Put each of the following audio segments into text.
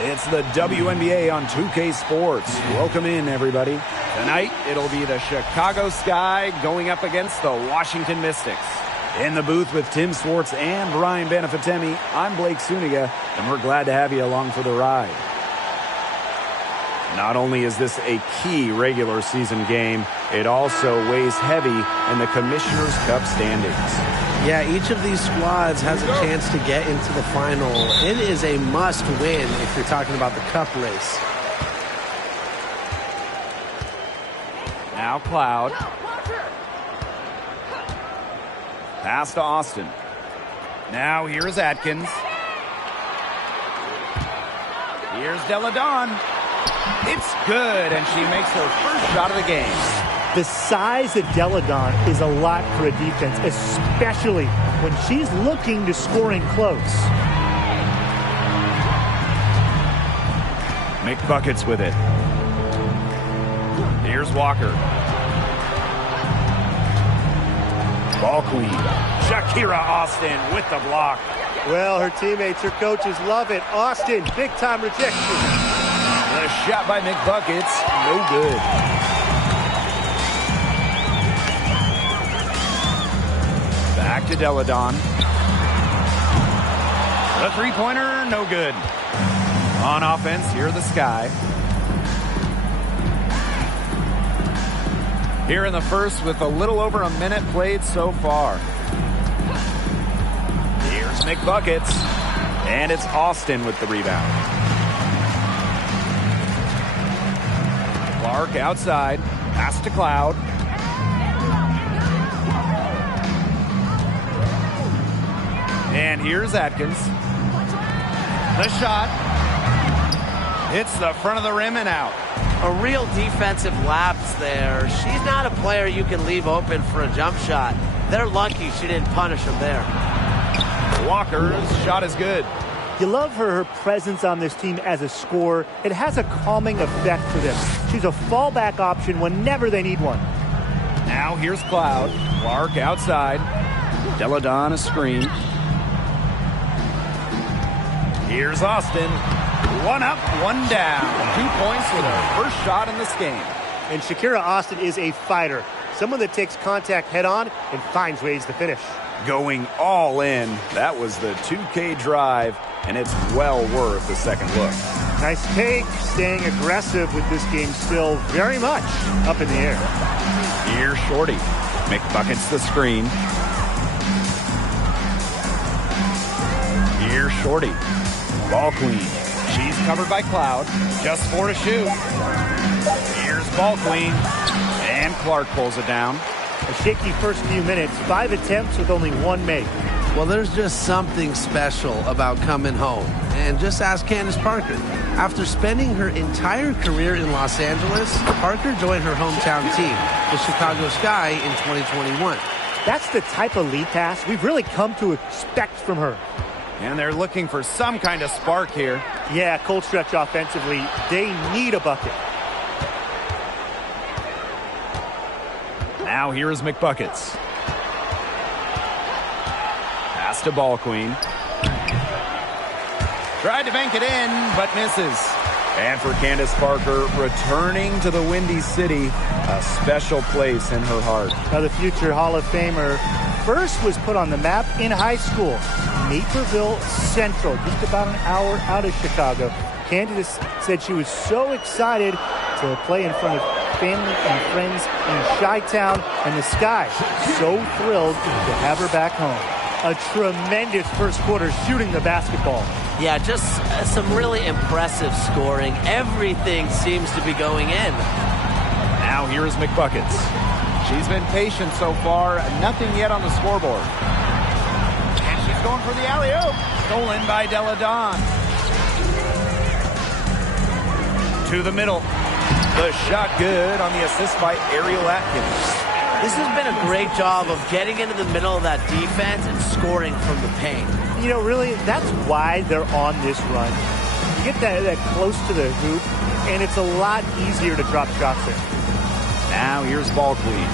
It's the WNBA on 2K Sports. Welcome in, everybody. Tonight, it'll be the Chicago Sky going up against the Washington Mystics. In the booth with Tim Swartz and Ryan Benefitemi, I'm Blake Suniga, and we're glad to have you along for the ride. Not only is this a key regular season game, it also weighs heavy in the Commissioner's Cup standings. Yeah, each of these squads has a chance to get into the final. It is a must-win if you're talking about the Cup race. Now Cloud. Pass to Austin. Now here's Atkins. Here's Deladon. It's good, and she makes her first shot of the game. The size of Deladon is a lot for a defense, especially when she's looking to scoring close. Make buckets with it. Here's Walker. Ball queen. Shakira Austin with the block. Well, her teammates, her coaches love it. Austin, big-time rejection. The shot by McBuckets, no good. Back to Deladon. The three-pointer, no good. On offense, here are the Sky. Here in the first with a little over a minute played so far. Here's McBuckets. And it's Austin with the rebound. Clark outside. Pass to Cloud. And here's Atkins. The shot. Hits the front of the rim and out. A real defensive lapse there. She's not a player you can leave open for a jump shot. They're lucky she didn't punish him there. Walker's shot is good. You love her presence on this team as a scorer. It has a calming effect for them. She's a fallback option whenever they need one. Now here's Cloud. Clark outside. Deladon a screen. Here's Austin. One up, one down. 2 points with her first shot in this game. And Shakira Austin is a fighter. Someone that takes contact head-on and finds ways to finish. Going all in. That was the 2K drive, and it's well worth a second look. Nice take. Staying aggressive with this game still very much up in the air. Here's Shorty. McBuckets the screen. Here's Shorty. Ball queen. She's covered by Cloud. Just 4 to shoot. Here's Ball queen. And Clark pulls it down. A shaky first few minutes. 5 attempts with only 1 make. Well, there's just something special about coming home. And just ask Candace Parker. After spending her entire career in Los Angeles, Parker joined her hometown team, the Chicago Sky, in 2021. That's the type of lead pass we've really come to expect from her. And they're looking for some kind of spark here. Yeah, cold stretch offensively. They need a bucket. Now here is McBuckets. Pass to Ball Queen. Tried to bank it in, but misses. And for Candace Parker, returning to the Windy City, a special place in her heart. Now the future Hall of Famer first was put on the map in high school. Naperville Central, just about an hour out of Chicago. Candace said she was so excited to play in front of family and friends in Chi-Town, and the Sky so thrilled to have her back home. A tremendous first quarter shooting the basketball. Yeah, just some really impressive scoring. Everything seems to be going in. Now here is McBuckets. She's been patient so far. Nothing yet on the scoreboard. And she's going for the alley-oop. Stolen by Deladon. To the middle. The shot good on the assist by Ariel Atkins. This has been a great job of getting into the middle of that defense and scoring from the paint. You know, really, that's why they're on this run. You get that close to the hoop, and it's a lot easier to drop shots there. Now here's Ball Queen.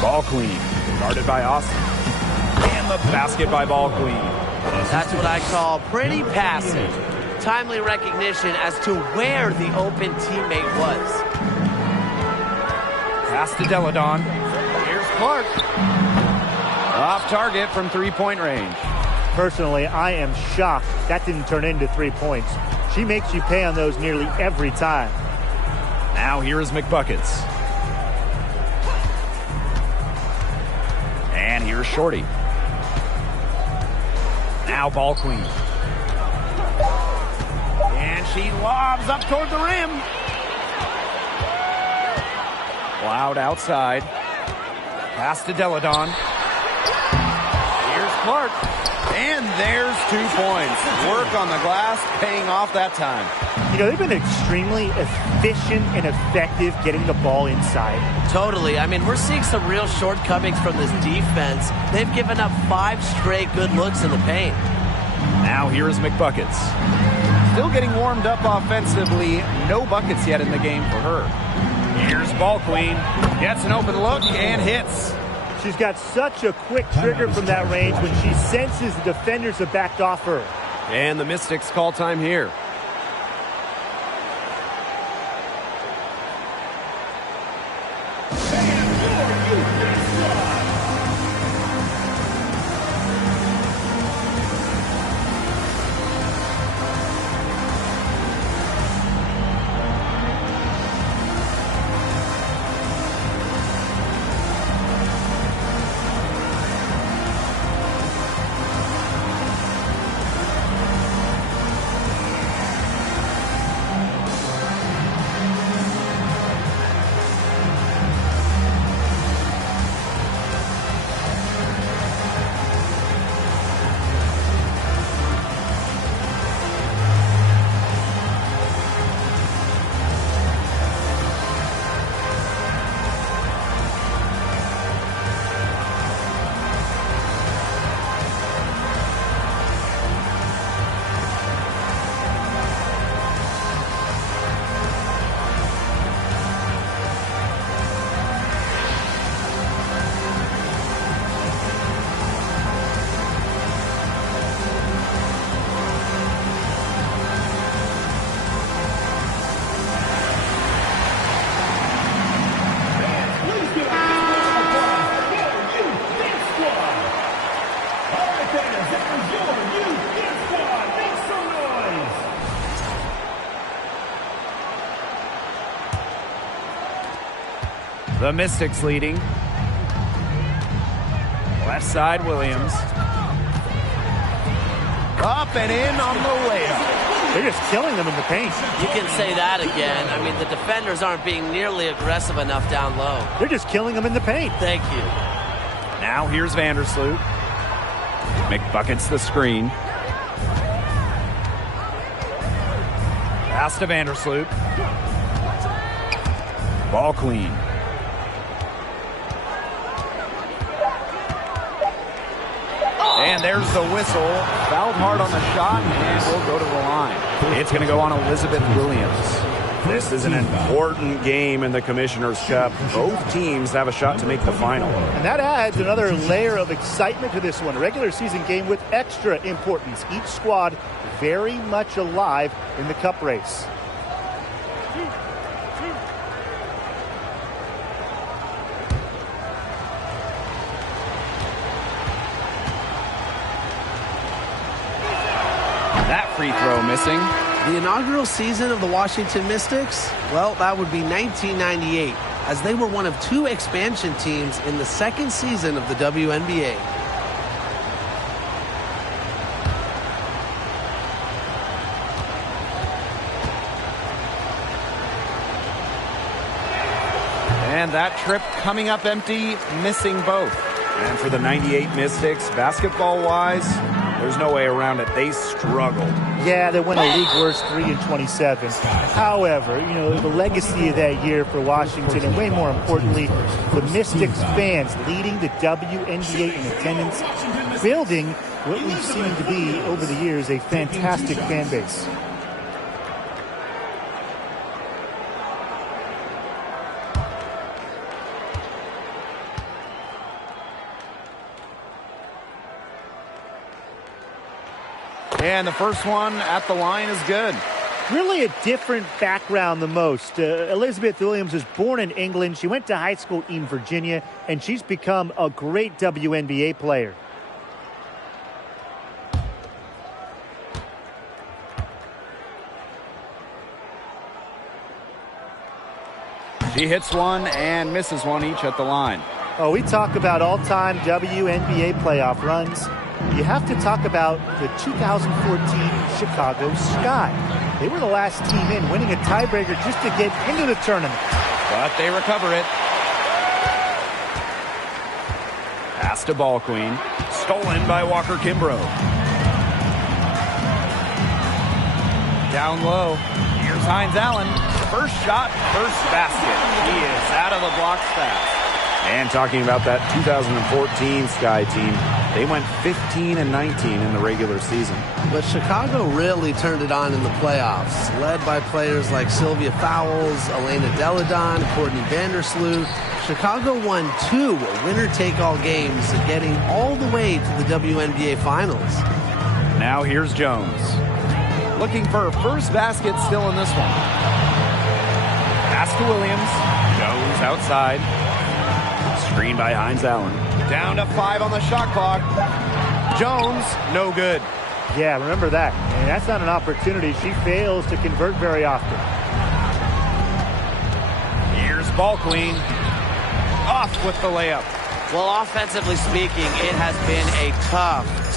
Ball Queen, guarded by Austin. And the basket by Ball Queen. That's what I call pretty passive. timely recognition as to where the open teammate was. Pass to Deladon. Here's Clark. Off target from three-point range. Personally, I am shocked that didn't turn into 3 points. She makes you pay on those nearly every time. Now here is McBuckets. And here's Shorty. Now ball queen. And she lobs up toward the rim. Loud outside. Pass to Deladon. Here's Clark. And there's 2 points. Work on the glass, paying off that time. You know, they've been extremely efficient and effective getting the ball inside. Totally. I mean, we're seeing some real shortcomings from this defense. They've given up 5 straight good looks in the paint. Now here is McBuckets. Still getting warmed up offensively. No buckets yet in the game for her. Here's ball queen. Gets an open look and hits. She's got such a quick trigger from that range when she senses the defenders have backed off her. And the Mystics call time here. The Mystics leading. Left side, Williams. Up and in on the layup. They're just killing them in the paint. You can say that again. I mean, the defenders aren't being nearly aggressive enough down low. They're just killing them in the paint. Thank you. Now here's Vandersloot. McBuckets the screen. Pass to Vandersloot. Ball clean. And there's the whistle. Fouled hard on the shot, and will go to the line. It's going to go on Elizabeth Williams. This is an important game in the Commissioner's Cup. Both teams have a shot to make the final. And that adds another layer of excitement to this one. Regular season game with extra importance. Each squad very much alive in the cup race. That free throw missing. The inaugural season of the Washington Mystics? Well, that would be 1998, as they were one of 2 expansion teams in the second season of the WNBA. And that trip coming up empty, missing both. And for the 98 Mystics, basketball-wise, there's no way around it. They struggled. Yeah, they went a league worst 3-27. However, you know, the legacy of that year for Washington, and way more importantly, the Mystics fans leading the WNBA in attendance, building what we've seen to be over the years a fantastic fan base. And the first one at the line is good. Really a different background than most. Elizabeth Williams was born in England. She went to high school in Virginia, and she's become a great WNBA player. She hits one and misses one each at the line. Oh, we talk about all-time WNBA playoff runs. You have to talk about the 2014 Chicago Sky. They were the last team in, winning a tiebreaker just to get into the tournament. But they recover it. Pass to Ball Queen. Stolen by Walker Kimbrough. Down low. Here's Hines Allen. First shot, first basket. He is out of the blocks fast. And talking about that 2014 Sky team, they went 15-19 in the regular season. But Chicago really turned it on in the playoffs, led by players like Sylvia Fowles, Elena Deladon, Courtney Vandersloot. Chicago won 2 winner-take-all games, getting all the way to the WNBA Finals. Now here's Jones. Looking for her first basket still in this one. Pass to Williams. Jones outside. Screen by Hines Allen. Down to 5 on the shot clock. Jones, no good. Yeah, remember that. And that's not an opportunity. She fails to convert very often. Here's Ball Queen. Off with the layup. Well, offensively speaking, it has been a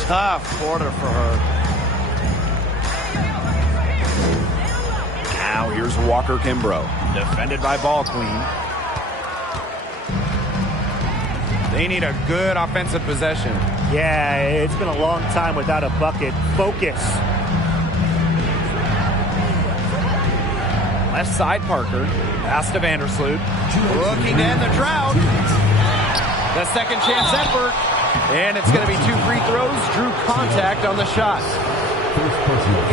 tough quarter for her. Now here's Walker Kimbrough. Defended by Ball Queen. They need a good offensive possession. Yeah, it's been a long time without a bucket. Focus. Left side, Parker. Pass to Vandersloot. Looking to end the drought. The second chance effort. And it's going to be 2 free throws. Drew contact on the shot.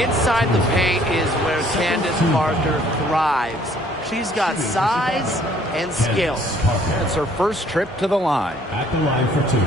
Inside the paint is where Candace Parker thrives. She's got size and skill. It's her first trip to the line. At the line for 2.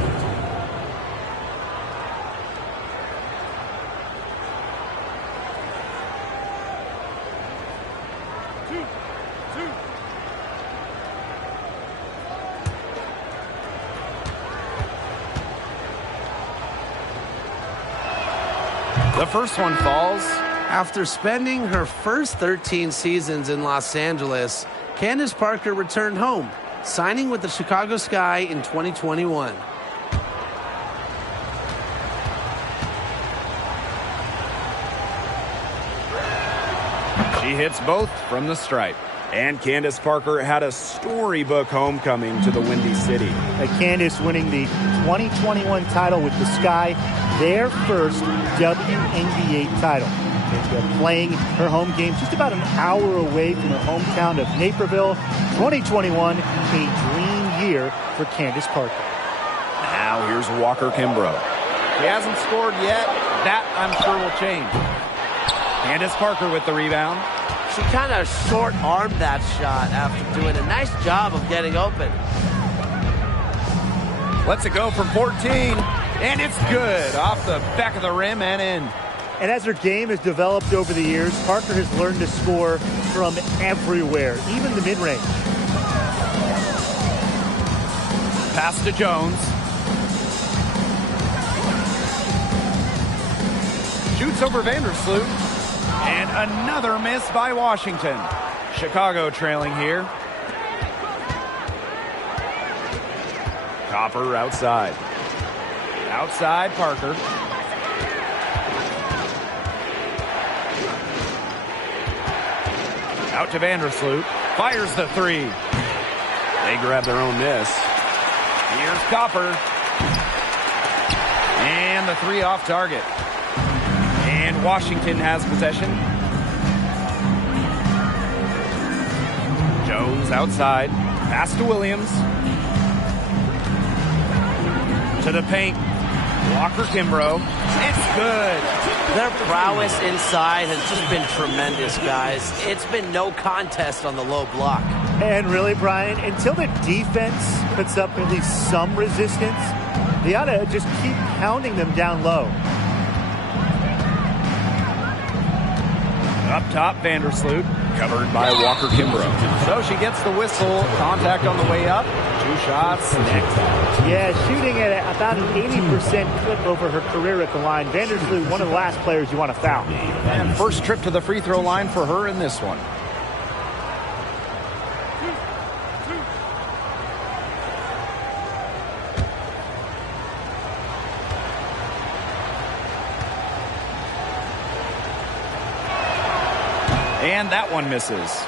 The first one falls. After spending her first 13 seasons in Los Angeles, Candace Parker returned home, signing with the Chicago Sky in 2021. She hits both from the stripe. And Candace Parker had a storybook homecoming to the Windy City. Candace winning the 2021 title with the Sky, their first WNBA title. And playing her home game just about an hour away from her hometown of Naperville. 2021, a dream year for Candace Parker. Now here's Walker Kimbrough. He hasn't scored yet. That, I'm sure, will change. Candace Parker with the rebound. She kind of short-armed that shot after doing a nice job of getting open. Lets it go from 14, and it's good. Off the back of the rim and in. And as her game has developed over the years, Parker has learned to score from everywhere, even the mid-range. Pass to Jones. Shoots over Vandersloot. And another miss by Washington. Chicago trailing here. Copper outside. Outside, Parker. Out to Vandersloot. Fires the 3. They grab their own miss. Here's Copper. And the 3 off target. And Washington has possession. Jones outside. Pass to Williams. To the paint. Walker Kimbrough. It's good. Their prowess inside has just been tremendous, guys. It's been no contest on the low block. And really, Brian, until the defense puts up at least some resistance, they ought to just keep pounding them down low. Up top, Vandersloot, covered by Walker Kimbrough. So she gets the whistle, contact on the way up, 2 shots, next. Yeah, shooting at about an 80% clip over her career at the line. Vandersloot, one of the last players you want to foul. And first trip to the free throw line for her in this one. And that one misses.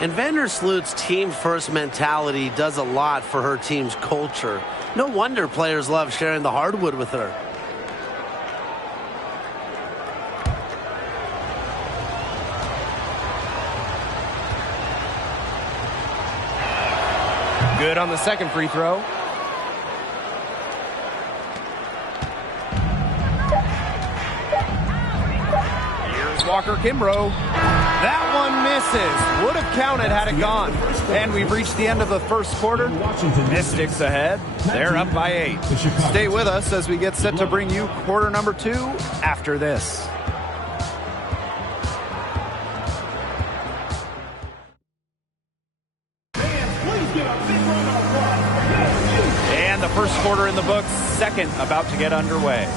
And Vandersloot's team-first mentality does a lot for her team's culture. No wonder players love sharing the hardwood with her. Good on the second free throw. Here's Walker Kimbrough. That one misses. Would have counted had it gone. And we've reached the end of the first quarter. Mystics ahead. They're up by 8. Stay with us as we get set to bring you quarter number 2 after this. And the first quarter in the books, second about to get underway.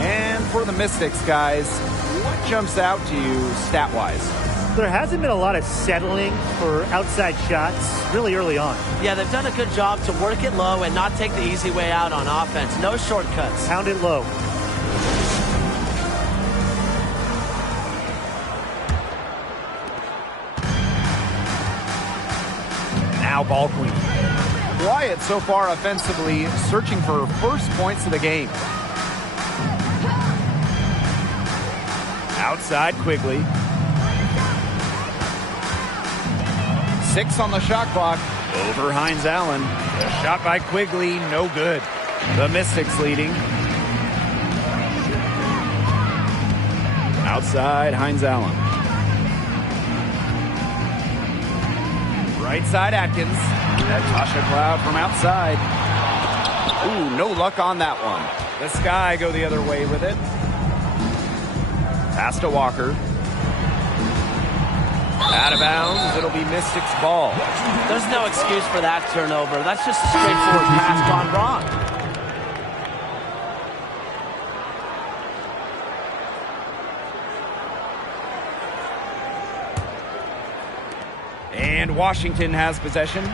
And for the Mystics, guys, what jumps out to you stat-wise? There hasn't been a lot of settling for outside shots really early on. Yeah, they've done a good job to work it low and not take the easy way out on offense. No shortcuts. Pound it low. Now ball queen. Quiet so far offensively, searching for her first points of the game. Outside Quigley. 6 on the shot clock. Over Hines Allen. The shot by Quigley, no good. The Mystics leading. Outside Hines Allen. Right side Atkins. Tasha Cloud from outside. Ooh, no luck on that one. The Sky go the other way with it. Pass to Walker. Out of bounds. It'll be Mystics ball. There's no excuse for that turnover. That's just a straightforward pass gone wrong. And Washington has possession.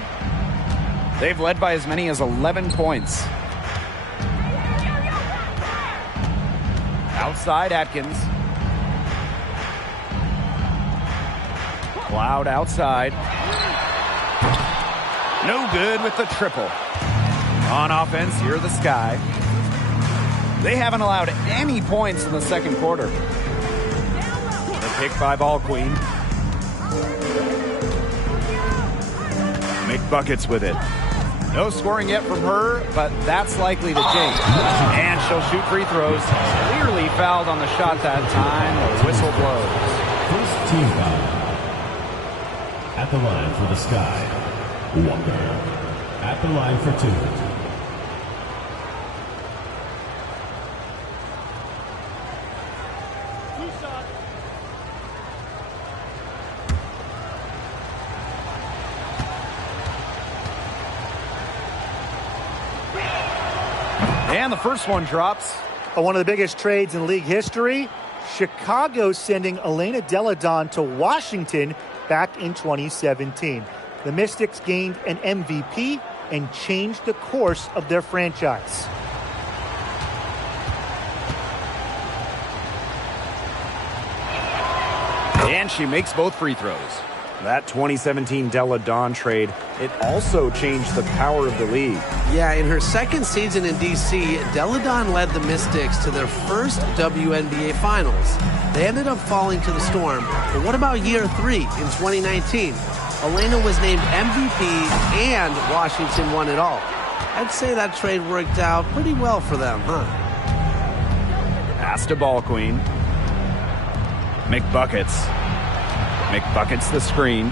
They've led by as many as 11 points. Outside Atkins. Cloud outside. No good with the triple. On offense, here the Sky. They haven't allowed any points in the second quarter. The pick by ball queen. Make buckets with it. No scoring yet from her, but that's likely to change. And she'll shoot free throws. Clearly fouled on the shot that time. The whistle blows. First team foul. At the line for the Sky, Walker. At the line for 2. And the first one drops. One of the biggest trades in league history. Chicago sending Elena Delle Donne to Washington back in 2017. The Mystics gained an MVP and changed the course of their franchise. And she makes both free throws. That 2017 Delle Donne trade, it also changed the power of the league. Yeah, in her second season in D.C., Delle Donne led the Mystics to their first WNBA Finals. They ended up falling to the Storm. But what about year 3 in 2019? Elena was named MVP and Washington won it all. I'd say that trade worked out pretty well for them, huh? Pass to ball queen. McBuckets. McBuckets the screen.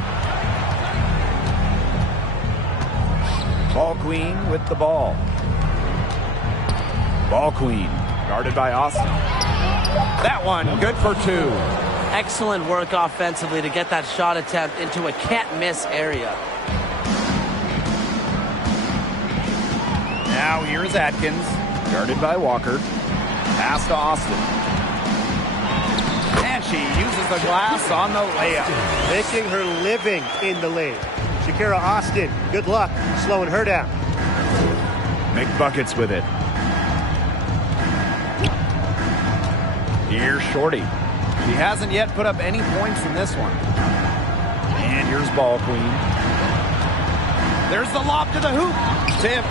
Ball queen with the ball. Ball queen guarded by Austin. That one good for 2. Excellent work offensively to get that shot attempt into a can't-miss area. Now here's Atkins, guarded by Walker. Pass to Austin. And she uses the glass on the layup. Making her living in the lane. Shakira Austin, good luck slowing her down. Make buckets with it. Here's Shorty. She hasn't yet put up any points in this one. And here's Ball Queen. There's the lob to the hoop. Tipped.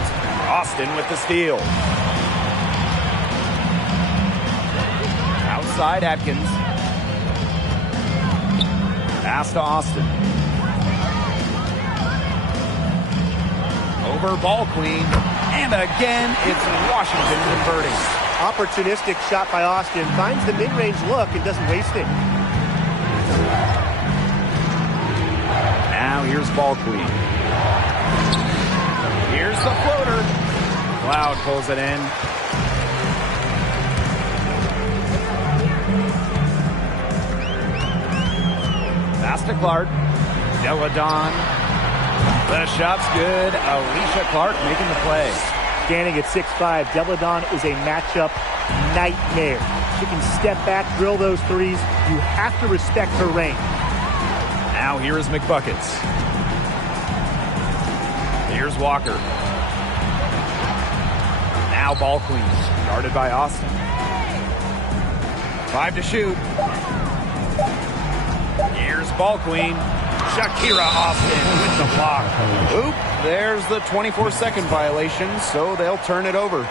Austin with the steal. Outside Atkins. Pass to Austin. Over Ball Queen. And again, it's Washington converting. Opportunistic shot by Austin. Finds the mid-range look and doesn't waste it. Now here's Ball Queen. Here's the floater. Cloud pulls it in. Pass to Clark. Deladon. The shot's good. Alicia Clark making the play. Standing at 6'5", Deladon is a matchup nightmare. She can step back, drill those threes. You have to respect her range. Now here is McBuckets. Here's Walker. Now Ball Queen, guarded by Austin. 5 to shoot. Here's Ball Queen. Shakira Austin with the block. Oop, there's the 24-second violation, so they'll turn it over.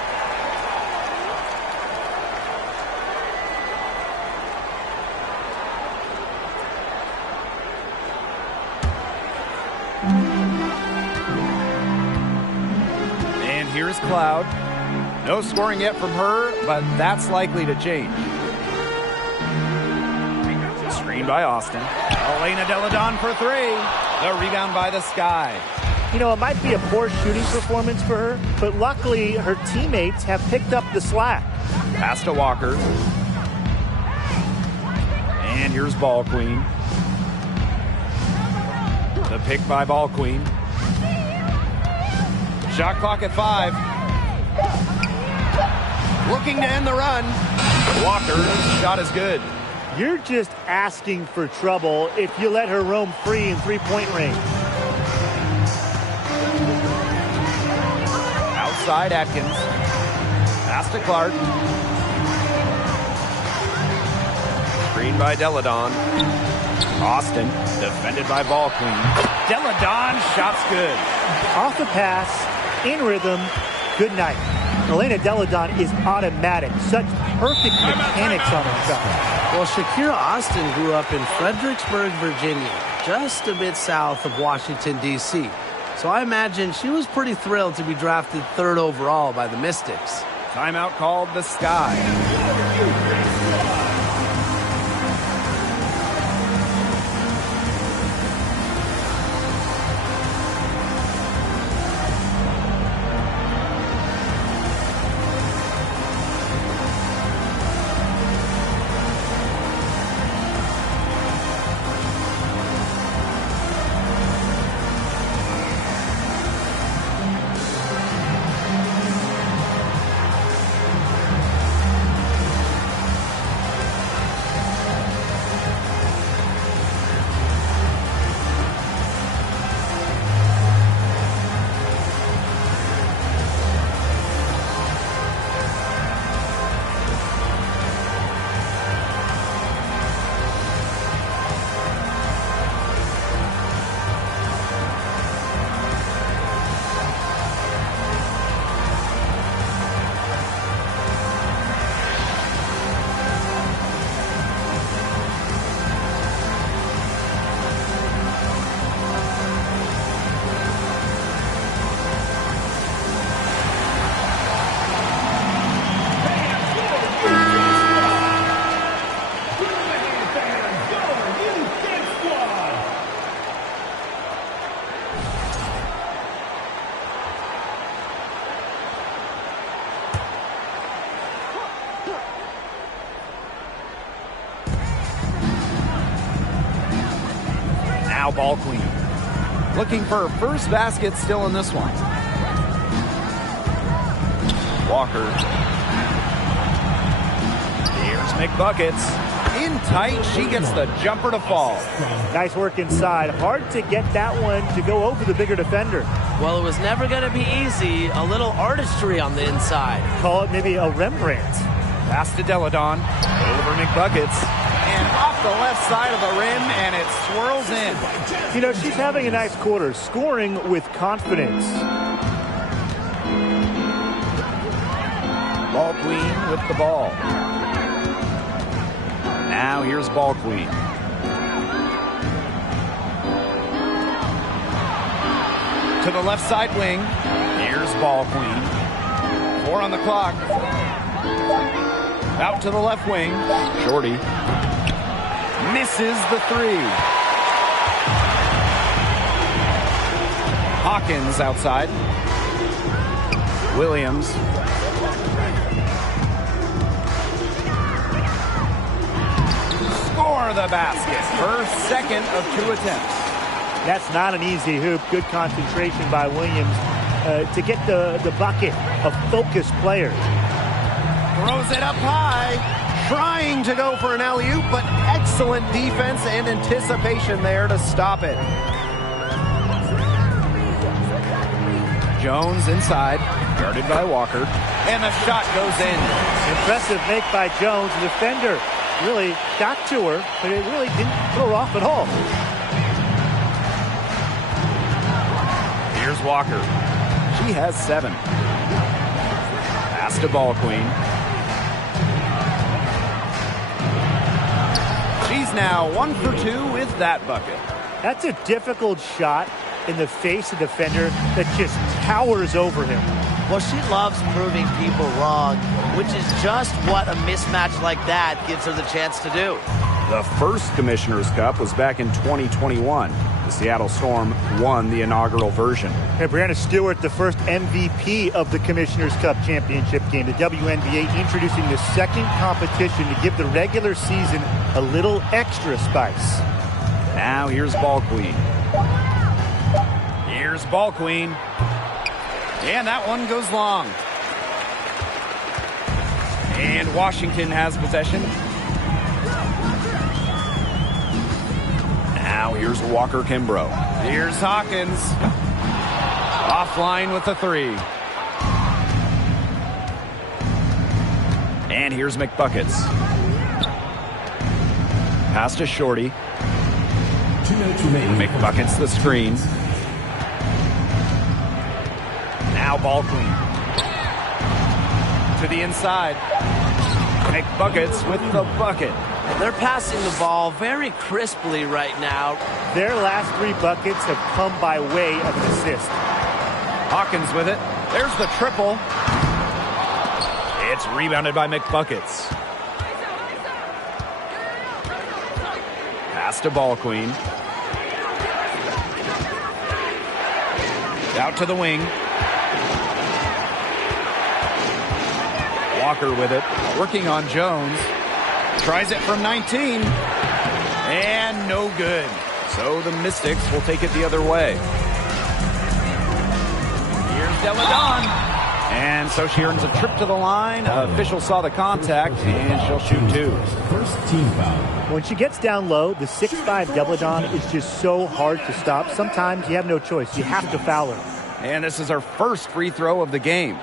And here's Cloud. No scoring yet from her, but that's likely to change. Screen by Austin. Elena Deladon for 3. The rebound by the Sky. You know, it might be a poor shooting performance for her, but luckily her teammates have picked up the slack. Pass to Walker. And here's Ball Queen. The pick by Ball Queen. Shot clock at 5. Looking to end the run. Walker's shot is good. You're just asking for trouble if you let her roam free in three-point range. Outside Atkins. Pass to Clark. Screen by Deladon. Austin, defended by Ball Queen. Deladon, shot's good. Off the pass, in rhythm, good night. Elena Deladon is automatic. Such perfect mechanics on her shot. Well, Shakira Austin grew up in Fredericksburg, Virginia, just a bit south of Washington, D.C. So I imagine she was pretty thrilled to be drafted 3rd overall by the Mystics. Timeout called the Sky. Now ball queen. Looking for her first basket still in this one. Walker. Here's McBuckets. In tight, she gets the jumper to fall. Nice work inside. Hard to get that one to go over the bigger defender. Well, it was never going to be easy. A little artistry on the inside. Call it maybe a Rembrandt. Pass to Deladon. Over McBuckets. And off the left side of the rim, and it swirls in. You know, she's having a nice quarter, scoring with confidence. Ball queen with the ball. Now here's ball queen. To the left side wing. Here's ball queen. 4 on the clock. Out to the left wing. Shorty. Misses the 3. Hawkins outside. Williams. Score the basket. Her second of 2 attempts. That's not an easy hoop. Good concentration by Williams to get the bucket. A focused player. Throws it up high. Trying to go for an alley-oop, but excellent defense and anticipation there to stop it. Jones inside, guarded by Walker, and the shot goes in. Impressive make by Jones. The defender really got to her, but it really didn't throw her off at all. Here's Walker. She has 7. Pass to ball queen. She's now 1 for 2 with that bucket. That's a difficult shot in the face of the defender that just towers over him. Well, she loves proving people wrong, which is just what a mismatch like that gives her the chance to do. The first Commissioner's Cup was back in 2021. The Seattle Storm won the inaugural version. Hey, Brianna Stewart, the first MVP of the Commissioner's Cup championship game. The WNBA introducing the second competition to give the regular season a little extra spice. Now here's ball queen. Here's ball queen. And that one goes long. And Washington has possession. Now here's Walker Kimbrough. Here's Hawkins. Offline with the 3. And here's McBuckets. Pass to Shorty. 2 minutes remaining. McBuckets the screen. Now ball queen. To the inside. McBuckets with the bucket. They're passing the ball very crisply right now. Their last 3 buckets have come by way of an assist. Hawkins with it. There's the triple. It's rebounded by McBuckets. Pass to ball queen. Out to the wing. Walker with it. Working on Jones. Tries it from 19. And no good. So the Mystics will take it the other way. Here's Deladon. And so she earns a trip to the line. Official saw the contact, and she'll shoot 2. First team foul. When she gets down low, the 6'5" Deladon is just so hard to stop. Sometimes you have no choice. You have to foul her. And this is her first free throw of the game.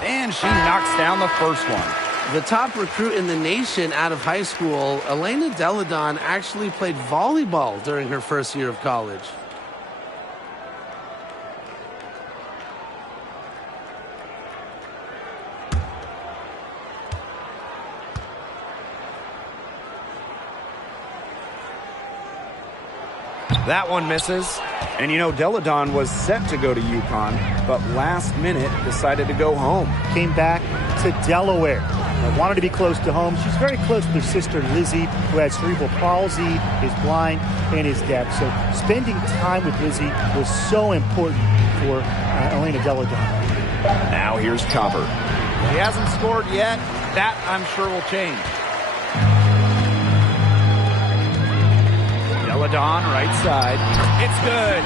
And she knocks down the first one. The top recruit in the nation out of high school, Elena Deladon, actually played volleyball during her first year of college. That one misses. And you know, Deladon was set to go to UConn, but last minute decided to go home. Came back to Delaware. Wanted to be close to home. She's very close with her sister Lizzie, who has cerebral palsy, is blind, and is deaf. So spending time with Lizzie was so important for Elena Delle Donne. Now here's Topper. He hasn't scored yet. That, I'm sure, will change. Delle Donne, right side. It's good.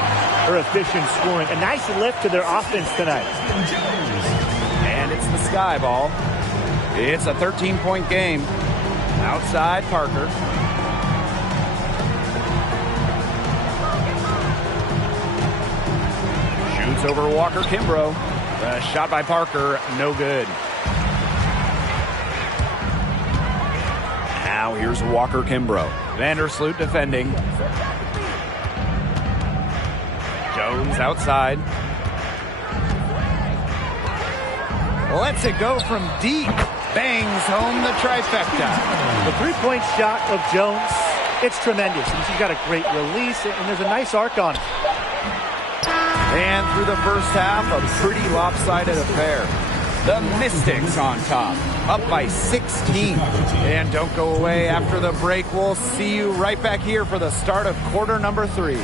Her efficient scoring. A nice lift to their offense tonight. And it's the Sky ball. It's a 13-point game. Outside, Parker. Shoots over Walker Kimbrough. The shot by Parker, no good. Now here's Walker Kimbrough. Vandersloot defending. Jones outside. Lets it go from deep. Bangs home the trifecta. The three-point shot of Jones, it's tremendous. And she's got a great release, and there's a nice arc on it. And through the first half, a pretty lopsided affair. The Mystics on top, up by 16. And don't go away after the break. We'll see you right back here for the start of quarter number 3.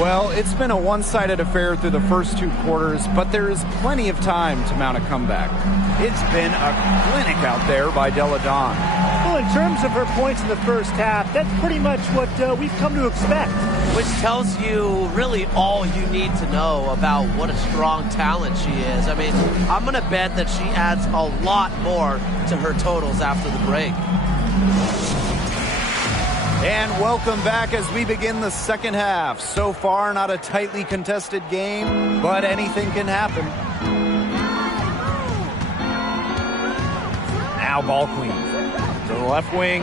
Well, it's been a one-sided affair through the first 2 quarters, but there is plenty of time to mount a comeback. It's been a clinic out there by Delle Donne. Well, in terms of her points in the first half, that's pretty much what we've come to expect. Which tells you really all you need to know about what a strong talent she is. I mean, I'm going to bet that she adds a lot more to her totals after the break. And welcome back as we begin the second half. So far, not a tightly contested game, but anything can happen. Now ball queen to the left wing.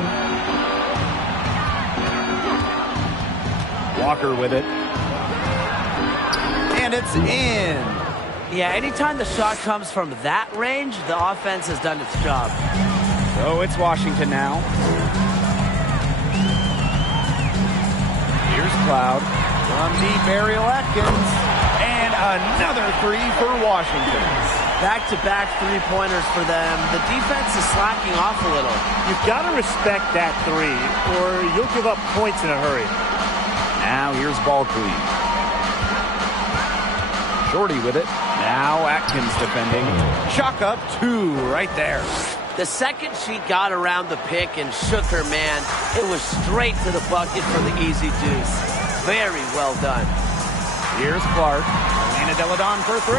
Walker with it. And it's in. Yeah, anytime the shot comes from that range, the offense has done its job. So it's Washington now. Here's Cloud from deep. Ariel Atkins. And another 3 for Washington. Back-to-back three-pointers for them. The defense is slacking off a little. You've got to respect that 3, or you'll give up points in a hurry. Now here's ball queen. Shorty with it. Now Atkins defending. Chalk up 2 right there. The second she got around the pick and shook her man, it was straight to the bucket for the easy deuce. Very well done. Here's Clark. Elena Delle Donne for 3.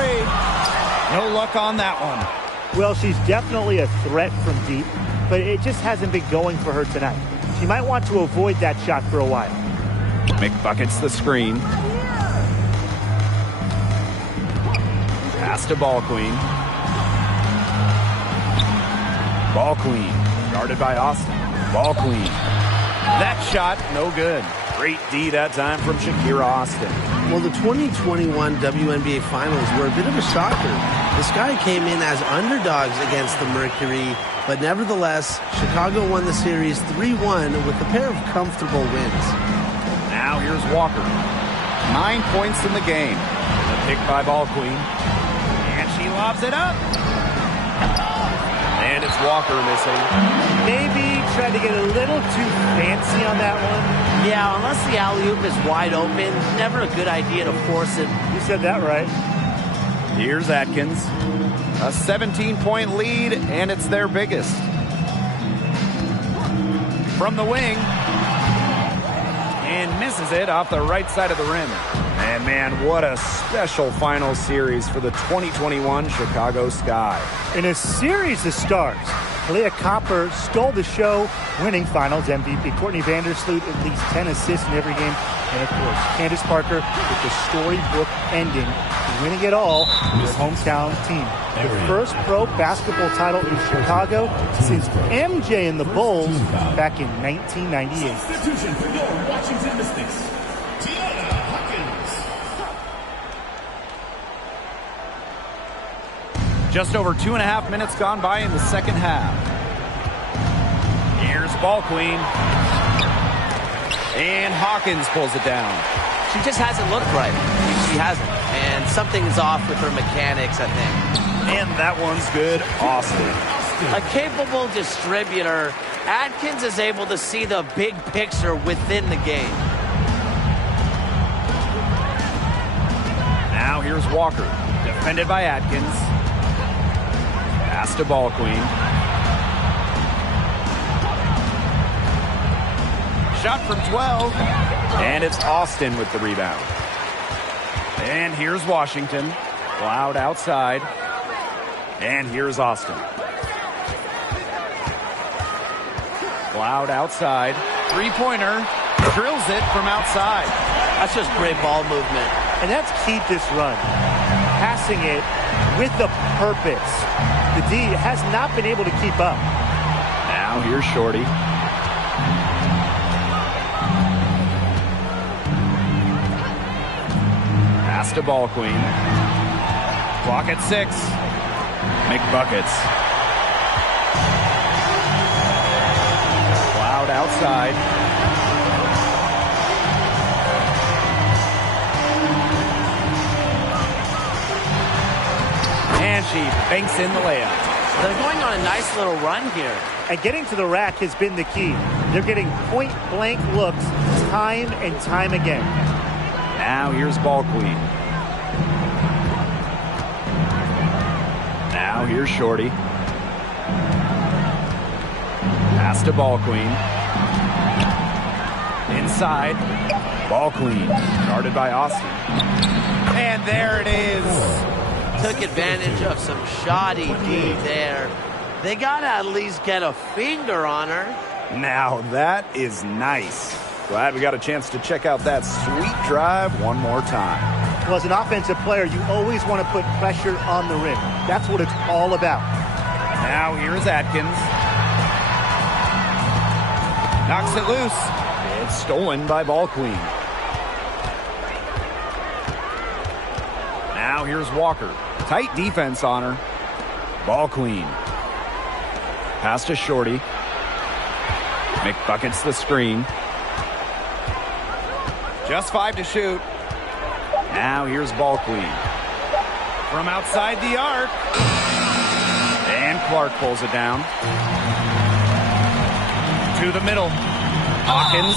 No luck on that one. Well, she's definitely a threat from deep, but it just hasn't been going for her tonight. She might want to avoid that shot for a while. McBucket's the screen. Pass to ball queen. Ball queen, guarded by Austin. Ball queen. That shot, no good. Great D that time from Shakira Austin. Well, the 2021 WNBA Finals were a bit of a shocker. The Sky came in as underdogs against the Mercury, but nevertheless, Chicago won the series 3-1 with a pair of comfortable wins. Now here's Walker. 9 points in the game. A pick by ball queen. And she lobs it up. And it's Walker missing. Maybe tried to get a little too fancy on that one. Yeah, unless the alley-oop is wide open, never a good idea to force it. You said that right. Here's Atkins. A 17-point lead, and it's their biggest. From the wing. And misses it off the right side of the rim. And man, what a special final series for the 2021 Chicago Sky. In a series of stars, Kalia Copper stole the show, winning Finals MVP. Courtney Vandersloot at least 10 assists in every game. And, of course, Candace Parker with the storybook ending, winning it all with her hometown team. The first pro basketball title in Chicago since MJ and the Bulls back in 1998. Substitution for your Washington Mystics, Tiana Hawkins. Just over 2.5 minutes gone by in the second half. Here's ball queen. And Hawkins pulls it down. She just hasn't looked right. She hasn't. And something's off with her mechanics, I think. And that one's good. Austin. A capable distributor, Atkins is able to see the big picture within the game. Now here's Walker. Defended by Atkins. Pass to ball queen. Shot from 12. And it's Austin with the rebound. And here's Washington. Cloud outside. And here's Austin. Cloud outside. Three-pointer. Drills it from outside. That's just great ball movement. And that's key to this run. Passing it with a purpose. The D has not been able to keep up. Now here's Shorty. Pass to ball queen. Clock at 6. Make buckets. Cloud outside. And she banks in the layup. They're going on a nice little run here. And getting to the rack has been the key. They're getting point-blank looks time and time again. Now here's ball queen. Now here's Shorty. Pass to ball queen. Inside. Ball queen. Guarded by Austin. And there it is. Took advantage of some shoddy D there. They got to at least get a finger on her. Now that is nice. Glad we got a chance to check out that sweet drive one more time. Well, as an offensive player, you always want to put pressure on the rim. That's what it's all about. Now here's Atkins. Knocks it loose. It's stolen by ball queen. Now here's Walker. Tight defense on her. Ball queen. Pass to Shorty. McBucket's the screen. Just 5 to shoot. Now here's ball queen. From outside the arc. And Clark pulls it down. To the middle. Hawkins.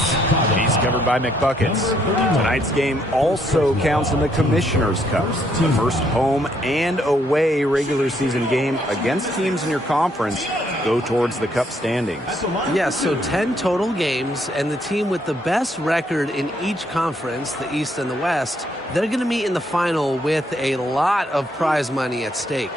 He's covered by McBuckets. Tonight's game also counts in the Commissioner's Cup. The first home and away regular season game against teams in your conference go towards the Cup standings. Yes, so 10 total games, and the team with the best record in each conference, the East and the West, they're going to meet in the final with a lot of prize money at stake.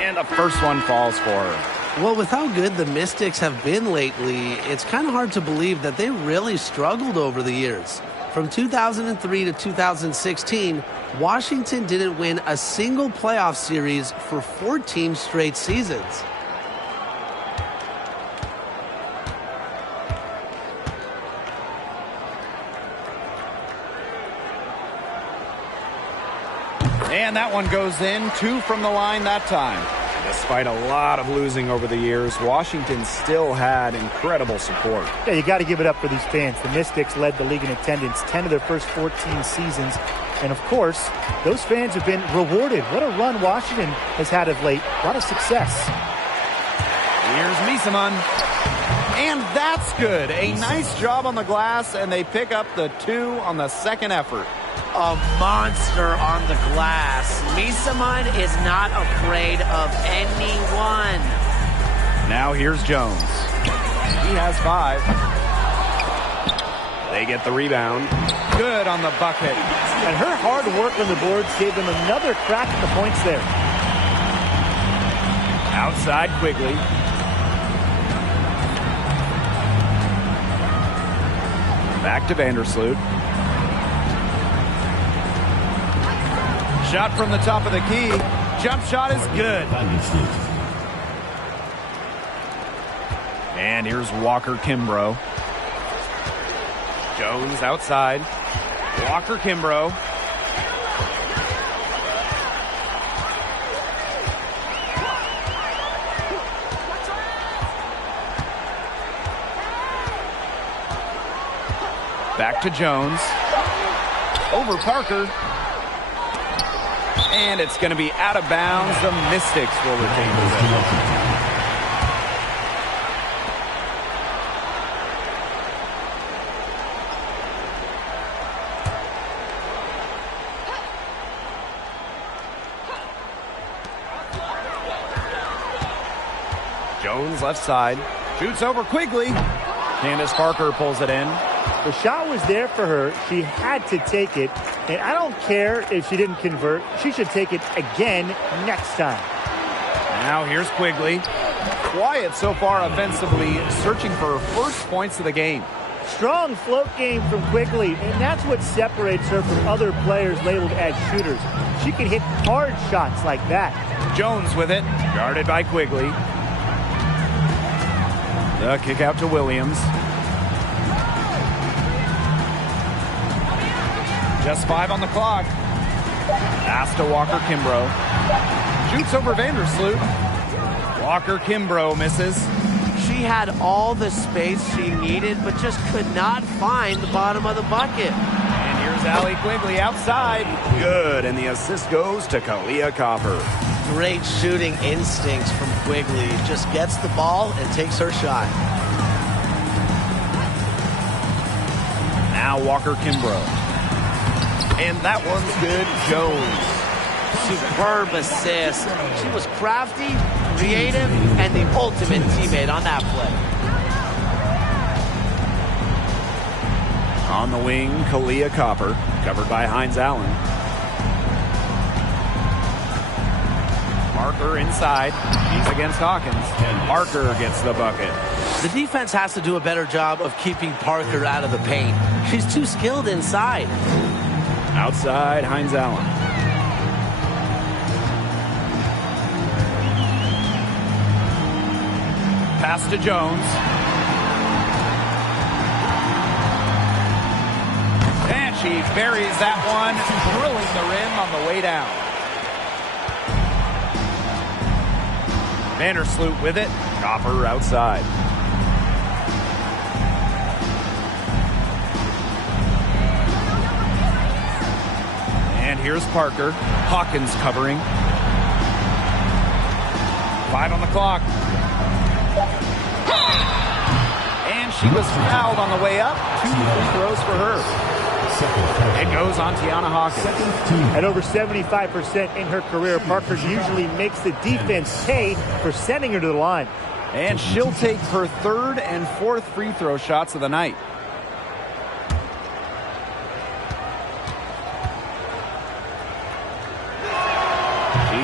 And the first one falls for her. Well, with how good the Mystics have been lately, it's kind of hard to believe that they really struggled over the years. From 2003 to 2016, Washington didn't win a single playoff series for 14 straight seasons. And that one goes in. 2 from the line that time. Despite a lot of losing over the years, Washington still had incredible support. Yeah, you got to give it up for these fans. The Mystics led the league in attendance 10 of their first 14 seasons. And, of course, those fans have been rewarded. What a run Washington has had of late. A lot of success. Here's Misaman. And that's good. A nice job on the glass, and they pick up the 2 on the second effort. A monster on the glass. Misaman is not afraid of anyone. Now here's Jones. He has 5. They get the rebound. Good on the bucket. And her hard work on the boards gave them another crack at the points there. Outside Quigley. Back to Vandersloot. Shot from the top of the key. Jump shot is good. And here's Walker Kimbrough. Jones outside. Walker Kimbrough. Back to Jones. Over Parker. And it's going to be out of bounds. The Mystics will retain possession. Jones left side. Shoots over Quigley. Candace Parker pulls it in. The shot was there for her. She had to take it. And I don't care if she didn't convert. She should take it again next time. Now here's Quigley. Quiet so far offensively, searching for her first points of the game. Strong float game from Quigley, and that's what separates her from other players labeled as shooters. She can hit hard shots like that. Jones with it, guarded by Quigley. The kick out to Williams. Just 5 on the clock. Pass to Walker Kimbrough. Shoots over Vandersloot. Walker Kimbrough misses. She had all the space she needed, but just could not find the bottom of the bucket. And here's Allie Quigley outside. Good, and the assist goes to Kalia Copper. Great shooting instincts from Quigley. Just gets the ball and takes her shot. Now Walker Kimbrough. And that one's good. Jones. Superb assist. She was crafty, creative, and the ultimate teammate on that play. On the wing, Kalia Copper, covered by Hines Allen. Parker inside. He's against Hawkins. Parker gets the bucket. The defense has to do a better job of keeping Parker out of the paint. She's too skilled inside. Outside, Hines Allen. Pass to Jones. And she buries that one, drilling the rim on the way down. Vandersloot with it. Copper outside. And here's Parker. Hawkins covering. 5 on the clock. And she was fouled on the way up. 2 free throws for her. It goes on Tiana Hawkins. At over 75% in her career, Parker usually makes the defense pay for sending her to the line. And she'll take her 3rd and 4th free throw shots of the night.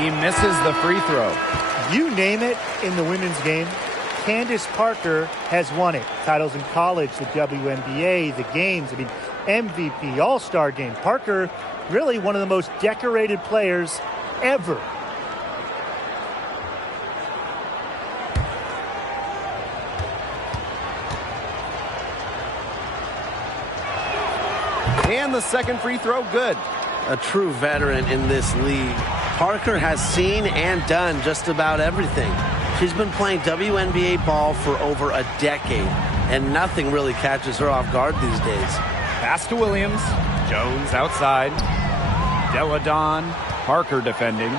He misses the free throw. You name it in the women's game, Candace Parker has won it. Titles in college, the WNBA, the games, MVP, All-Star game. Parker, really one of the most decorated players ever. And the 2nd free throw, good. A true veteran in this league. Parker has seen and done just about everything. She's been playing WNBA ball for over a decade, and nothing really catches her off guard these days. Pass to Williams. Jones outside. Deladon. Parker defending.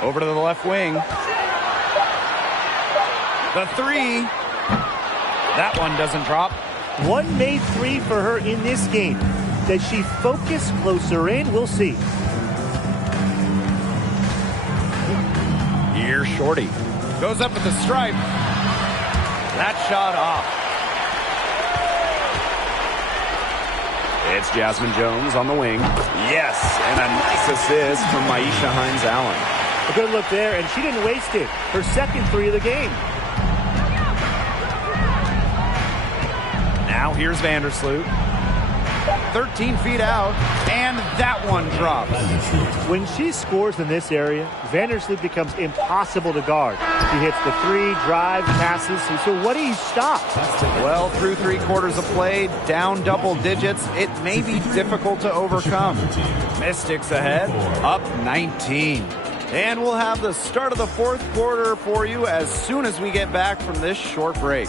Over to the left wing. The 3. That one doesn't drop. One made 3 for her in this game. Does she focus closer in? We'll see. Here's Shorty. Goes up at the stripe. That shot off. It's Jasmine Jones on the wing. Yes, and a nice assist from Maisha Hines-Allen. A good look there, and she didn't waste it. Her second three of the game. Now here's Vandersloot. 13 feet out, and that one drops. When she scores in this area, Vandersloot becomes impossible to guard. She hits the three, drive, passes. So what do you stop? Well, through 3 quarters of play, down double digits, it may be difficult to overcome. Mystics ahead, up 19. And we'll have the start of the 4th quarter for you as soon as we get back from this short break.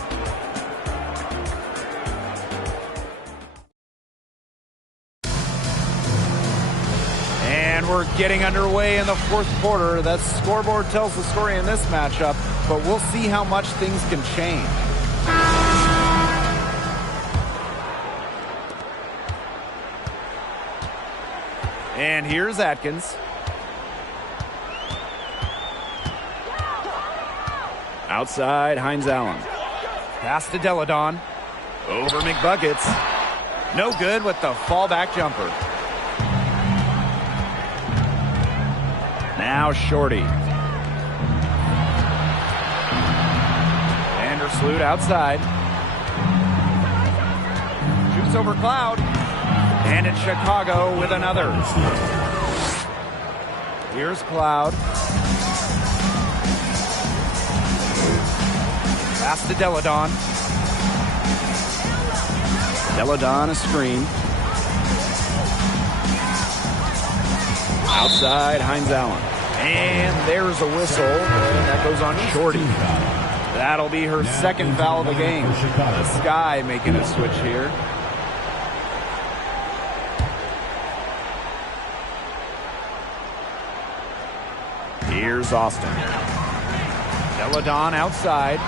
And we're getting underway in the 4th quarter. That scoreboard tells the story in this matchup, but we'll see how much things can change. And here's Atkins. Outside, Hines-Allen. Pass to Deladon. Over McBuckets. No good with the fallback jumper. Now Shorty. Vandersloot outside. Shoots over Cloud. And it's Chicago with another. Here's Cloud. Pass to Deladon. Deladon a screen. Outside, Hines-Allen. And there's a whistle. And that goes on Shorty. That'll be her second foul of the game. The Sky making a switch here. Here's Austin. Deladon outside.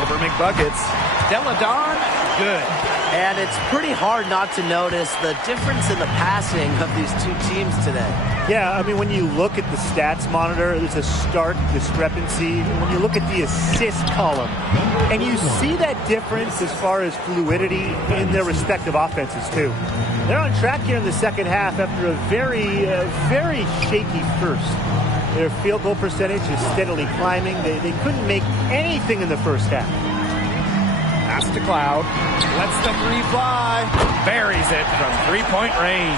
Over McBuckets. Deladon, good. And it's pretty hard not to notice the difference in the passing of these two teams today. Yeah, I mean, when you look at the stats monitor, there's a stark discrepancy. When you look at the assist column, and you see that difference as far as fluidity in their respective offenses, too. They're on track here in the second half after a very shaky first. Their field goal percentage is steadily climbing. They couldn't make anything in the first half. Pass to Cloud. Lets the three fly. Buries it from three-point range.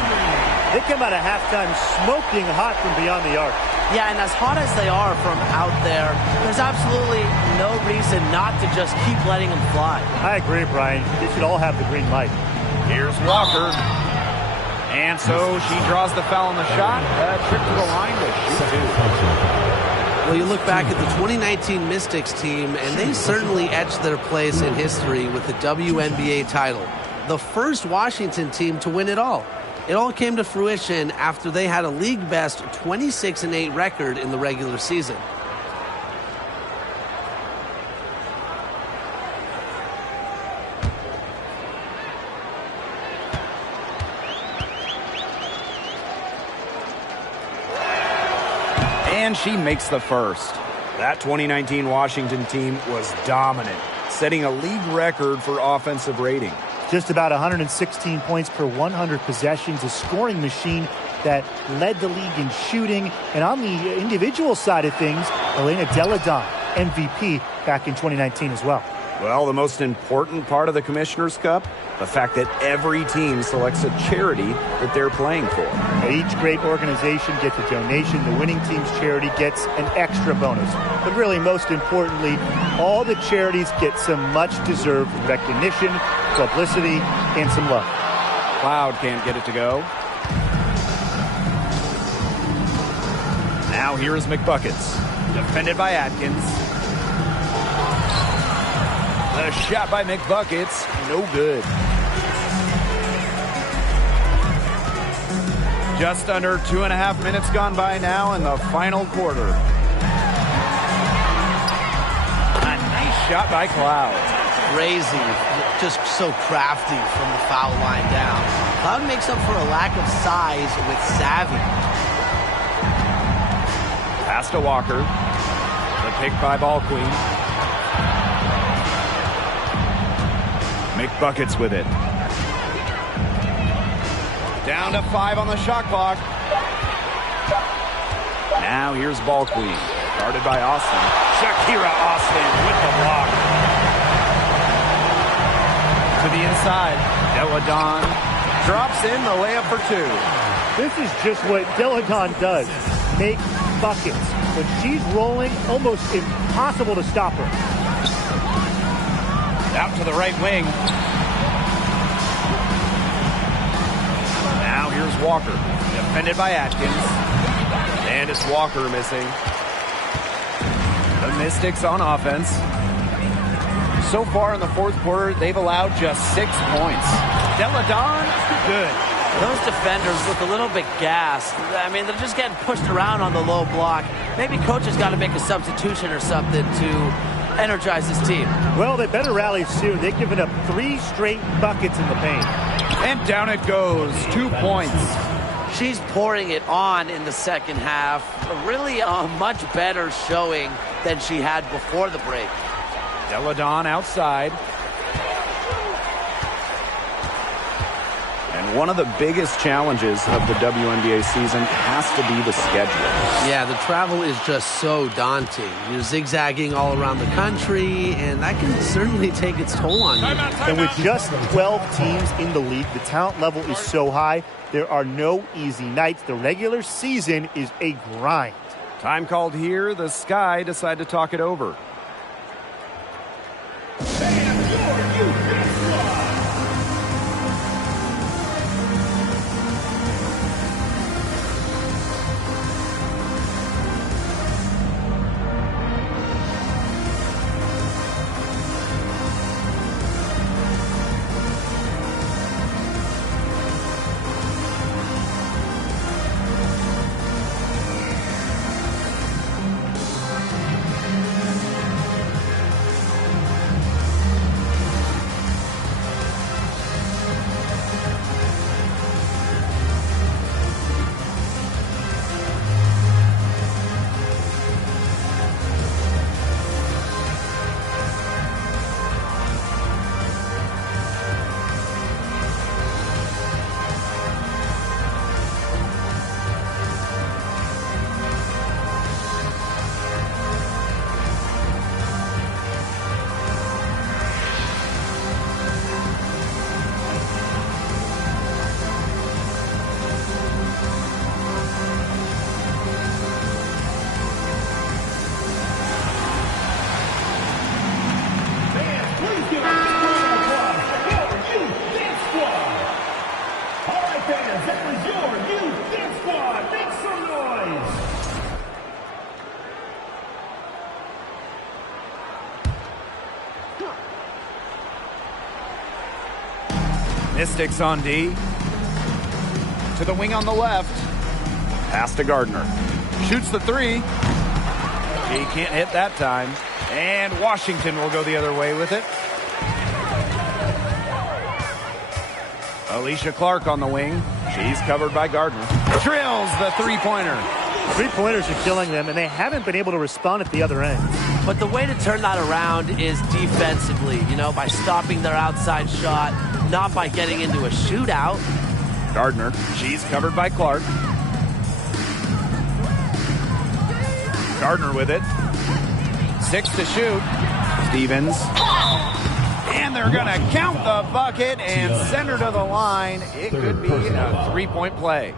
They come out of halftime smoking hot from beyond the arc. Yeah, and as hot as they are from out there, there's absolutely no reason not to just keep letting them fly. I agree, Brian. They should all have the green light. Here's Walker. And so she draws the foul on the shot. Trip to the line to shoot two. Well, you look back at the 2019 Mystics team, and they certainly etched their place in history with the WNBA title. The first Washington team to win it all. It all came to fruition after they had a league-best 26-8 record in the regular season. And she makes the first. That 2019 Washington team was dominant, setting a league record for offensive rating. Just about 116 points per 100 possessions, a scoring machine that led the league in shooting. And on the individual side of things, Elena Deladon, MVP back in 2019 as well. Well, the most important part of the Commissioner's Cup, the fact that every team selects a charity that they're playing for. Each great organization gets a donation. The winning team's charity gets an extra bonus. But really, most importantly, all the charities get some much-deserved recognition, publicity, and some love. Cloud can't get it to go. Now here is McBuckets, defended by Atkins. A shot by McBuckets, no good. Just under 2.5 minutes gone by now in the final quarter. A nice shot by Cloud. Crazy, just so crafty from the foul line down. Cloud makes up for a lack of size with savvy. Pass to Walker. The pick by Ball Queen. McBuckets with it. Down to 5 on the shot clock. Now here's Ball Queen. Guarded by Austin. Shakira Austin with the block. To the inside. Deladon drops in the layup for 2. This is just what Deladon does. Make buckets. When she's rolling, almost impossible to stop her. Out to the right wing. Now here's Walker. Defended by Atkins. And it's Walker missing. The Mystics on offense. So far in the fourth quarter, they've allowed just 6 points. Deladon, good. Those defenders look a little bit gassed. I mean, they're just getting pushed around on the low block. Maybe coach has got to make a substitution or something to energize his team. Well, they better rally soon. They've given up 3 straight buckets in the paint. And down it goes. 2 points. She's pouring it on in the second half. Really a much better showing than she had before the break. Deladon outside. And one of the biggest challenges of the WNBA season has to be the schedule. Yeah, the travel is just so daunting. You're zigzagging all around the country, and that can certainly take its toll on you. And with just 12 teams in the league, the talent level is so high, there are no easy nights. The regular season is a grind. Time called here. The Sky decide to talk it over. Mystics on D. To the wing on the left. Pass to Gardner. Shoots the 3. He can't hit that time. And Washington will go the other way with it. Alicia Clark on the wing. She's covered by Gardner. Drills the three-pointer. Three-pointers are killing them, and they haven't been able to respond at the other end. But the way to turn that around is defensively, by stopping their outside shot, not by getting into a shootout. Gardner, she's covered by Clark. Gardner with it. 6 to shoot. Stevens. And they're going to count the bucket and send her to the line. It could be a three-point play.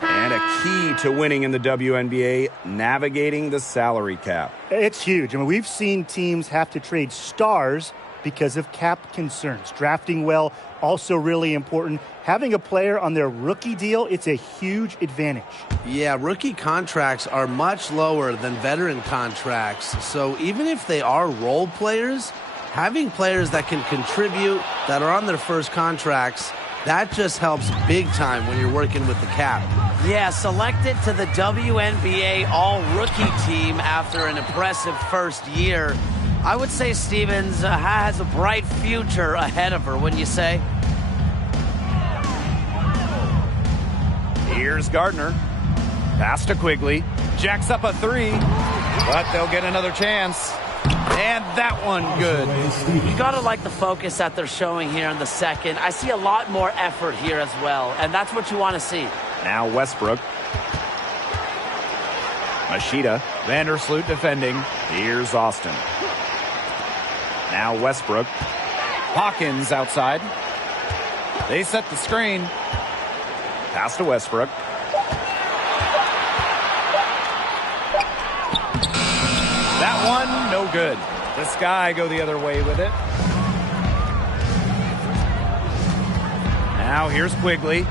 And a key to winning in the WNBA, navigating the salary cap. It's huge. I mean, we've seen teams have to trade stars because of cap concerns. Drafting well, also really important. Having a player on their rookie deal, it's a huge advantage. Yeah, rookie contracts are much lower than veteran contracts. So even if they are role players, having players that can contribute, that are on their first contracts, that just helps big time when you're working with the cap. Yeah, selected to the WNBA all-rookie team after an impressive first year. I would say Stevens has a bright future ahead of her, wouldn't you say? Here's Gardner. Pass to Quigley. Jacks up a 3. But they'll get another chance. And that one good. You got to like the focus that they're showing here in the second. I see a lot more effort here as well, and that's what you want to see. Now Westbrook. Machida. Vandersloot defending. Here's Austin. Now Westbrook. Hawkins outside. They set the screen. Pass to Westbrook. That one, no good. The Sky go the other way with it. Now here's Quigley.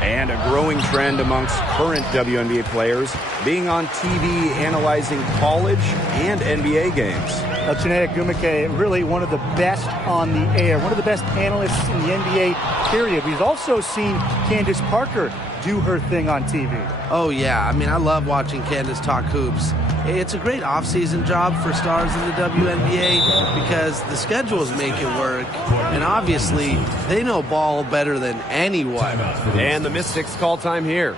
And a growing trend amongst current WNBA players being on TV analyzing college and NBA games. Chinea Gumake, really one of the best on the air, one of the best analysts in the NBA, period. We've also seen Candace Parker do her thing on TV. Oh, yeah. I mean, I love watching Candace talk hoops. It's a great off-season job for stars in the WNBA because the schedules make it work. And obviously, they know ball better than anyone. And the Mystics call time here.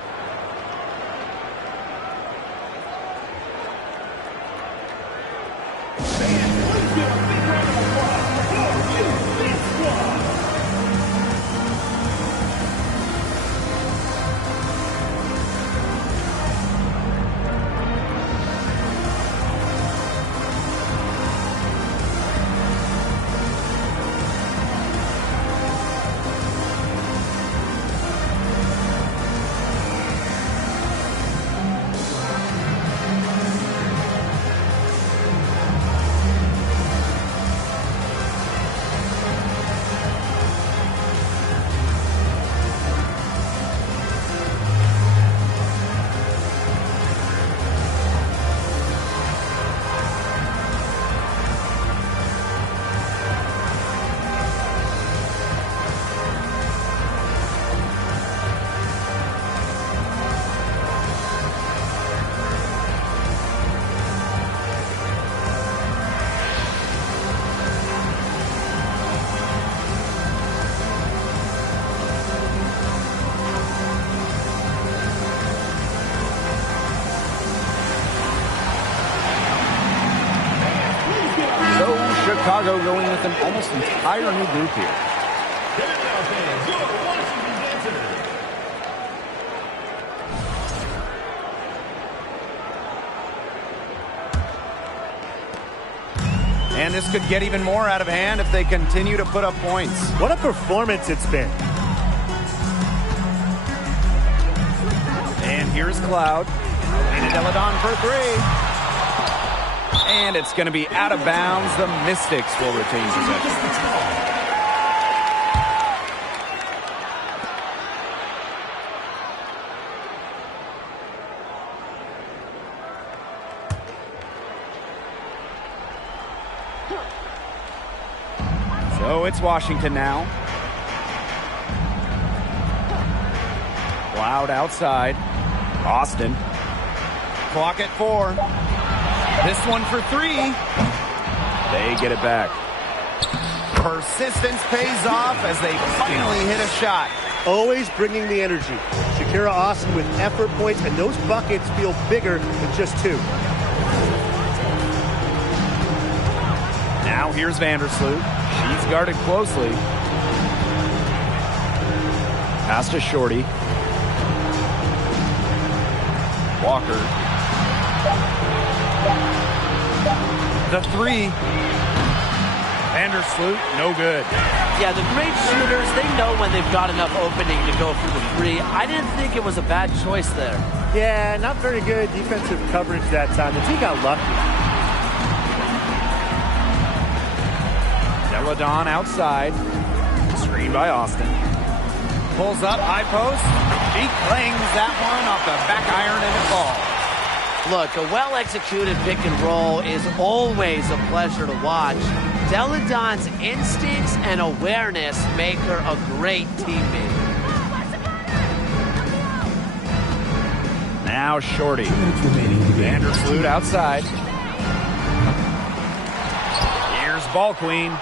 Chicago going with an almost entire new group here. And this could get even more out of hand if they continue to put up points. What a performance it's been. And here's Cloud. And Deladon for three. And it's going to be out of bounds. The Mystics will retain possession. So it's Washington now. Cloud outside. Austin. Clock at 4. This one for 3. They get it back. Persistence pays off as they finally hit a shot. Always bringing the energy. Shakira Austin with effort points, and those buckets feel bigger than just 2. Now here's Vandersloot. She's guarded closely. Pass to Shorty. Walker. The 3. Vandersloot, no good. Yeah, the great shooters, they know when they've got enough opening to go for the 3. I didn't think it was a bad choice there. Yeah, not very good defensive coverage that time. The team got lucky. Deladon outside. Screen by Austin. Pulls up, high post. She clangs that one off the back iron and it falls. Look, a well-executed pick and roll is always a pleasure to watch. Deladon's instincts and awareness make her a great teammate. Now Shorty. Vandersloot outside. Here's Ball Queen.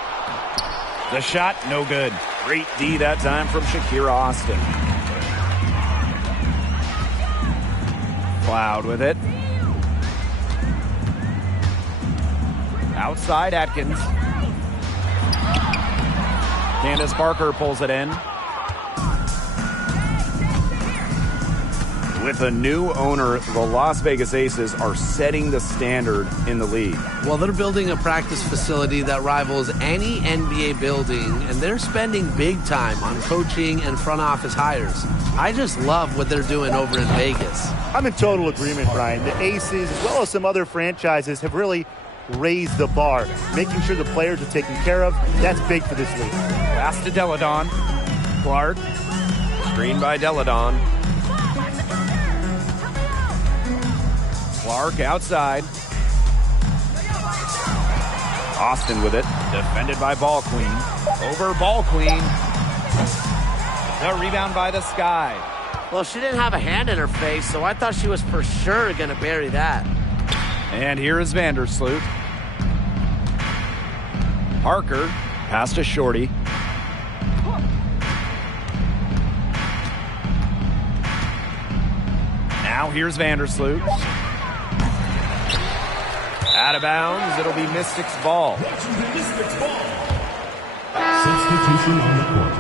The shot, no good. Great D that time from Shakira Austin. Cloud with it. Outside Atkins. Candace Parker pulls it in. With a new owner, the Las Vegas Aces are setting the standard in the league. Well, they're building a practice facility that rivals any NBA building, and they're spending big time on coaching and front office hires. I just love what they're doing over in Vegas. I'm in total agreement, Brian. The Aces, as well as some other franchises, have really raised the bar, making sure the players are taken care of. That's big for this league. Pass to Deladon. Clark. Screen by Deladon. Clark outside. Austin with it. Defended by Ball Queen. Over Ball Queen. The rebound by the Sky. Well, she didn't have a hand in her face, so I thought she was for sure going to bury that. And here is Vandersloot. Parker. Pass to Shorty. Now here's Vandersloot. Out of bounds. It'll be Mystics ball. Substitution on the court.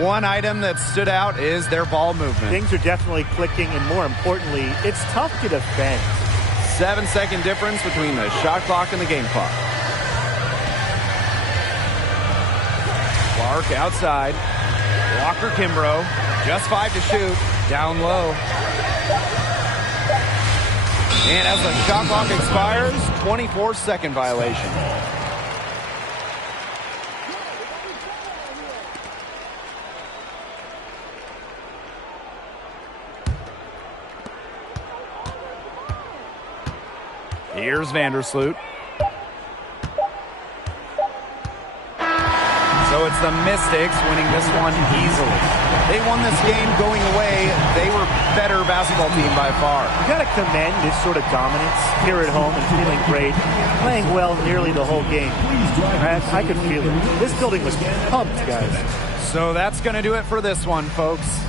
One item that stood out is their ball movement. Things are definitely clicking, and more importantly, it's tough to defend. 7-second difference between the shot clock and the game clock. Clark outside. Walker Kimbrough. Just 5 to shoot. Down low. And as the shot clock expires, 24-second violation. Here's Vandersloot. So it's the Mystics winning this one easily. They won this game going away. They were better basketball team by far. You got to commend this sort of dominance here at home and feeling great, playing well nearly the whole game. I could feel it. This building was pumped, guys. So that's going to do it for this one, folks.